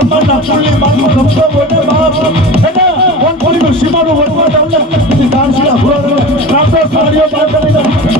સન્માન આપવાની મારું ગમતો બોલે બાપ એને કોણ કોણીનું સીમાનું વટવા તમને દાનશીલા ભુરાને રાતો સાડીઓ બાંધણી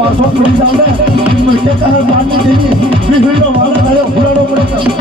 પાછો પડી જાવ ને કે કહે માની દેવી વિહળનો વાલા દાયો ફુરાડો પડે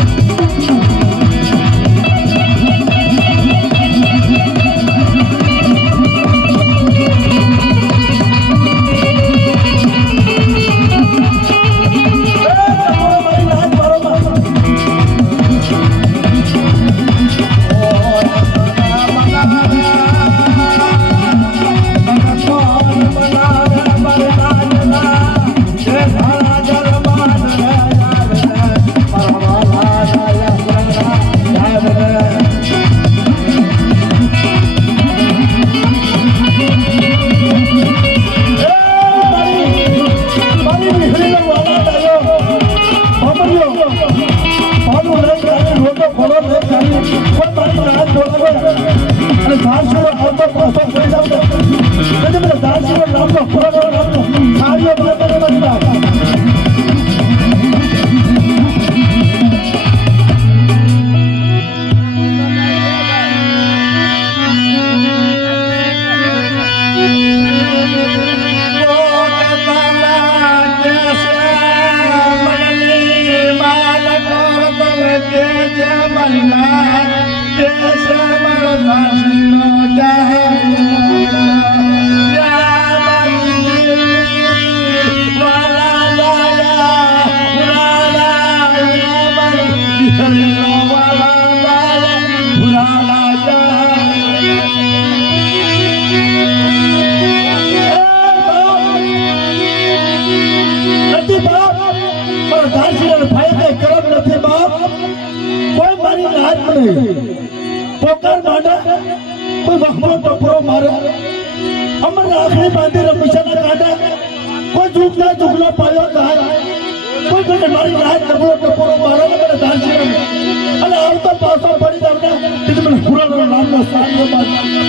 何で? નાચ નહીં પોકાર માંડે, કોઈ વખમો ટપરો મારે. અમર આખરી બાંધી રમીશાના કાંડા કોઈ ઝૂકતા ઝૂકલો પાયો થાય કોઈ મને મારી નાચ ડબલો ટપરો મારે ને મને ધારસીને અને આવતો પાછો પડી જાવ ને તેથી મને પુરાનો નામનો સાંજો બાંધ